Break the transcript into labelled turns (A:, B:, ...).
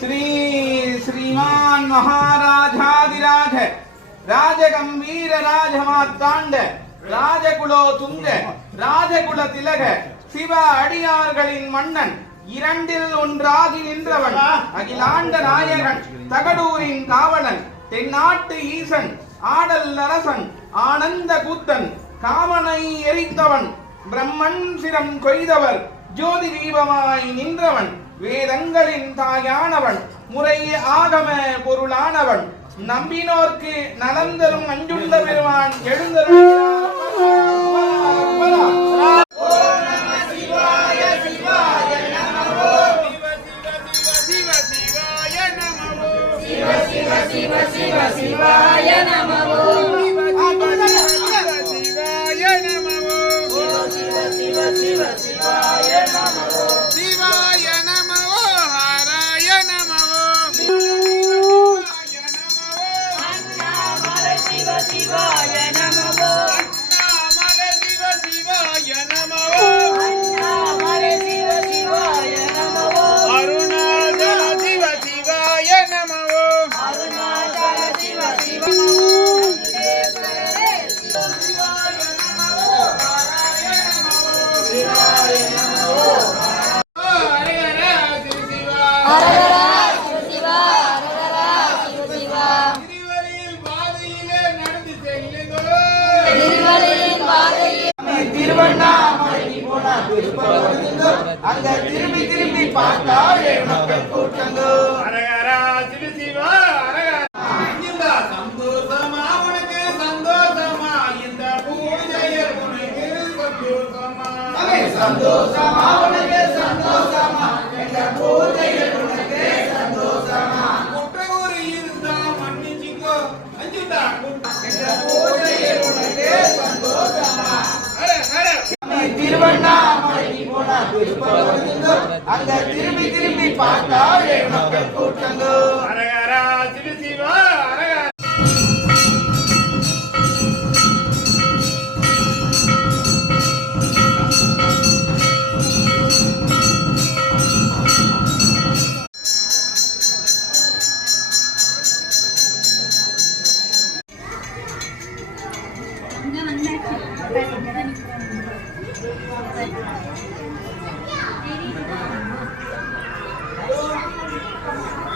A: श्री श्रीमान महाराजाधिराज राजगंभीर राजमार्तांड ராஜகுலோ துங்க ராஜகுல திலக சிவ அடியார்களின் மன்னன் இரண்டில் ஒன்றாகி நின்றவன் அகிலாண்ட நாயகன் தகடூரின் காவலன் தென்னாட்டு ஈசன் ஆடல் அரசன் ஆனந்த கூத்தன் காமனை எரித்தவன் பிரம்மன் சிரம் கொய்தவர் ஜோதி தீபமாய் நின்றவன் வேதங்களின் தாயானவன் முறையே ஆகம பொருளானவன். நம்பினோர்க்கு நலம் தரும் அஞ்சுள்ள பெருமான்
B: சிவாய நமவோ
A: சிவாய Shiva. அங்க திரும்பி திரும்பி பார்த்தா மக்கள் கூட்டங்கோ அரகரா சிவ சிவா அரகரா. இந்த சந்தோஷமா உனக்கு சந்தோஷமா? இந்த பூஜைய உனக்கு சந்தோஷமா? சந்தோஷமா உனக்கு சந்தோஷமா? இந்த பூஜைய உனக்கு சந்தோஷமா? குற்றகுறி இருந்தா மன்னிச்சுக்கோ. அஞ்சுதா? இந்த பூஜைய உனக்கு சந்தோஷமா? அட அங்க திரும்பி திரும்பி பார்த்தா மக்கள் கூட்டங்கோ அரகரா சிவ
C: よし!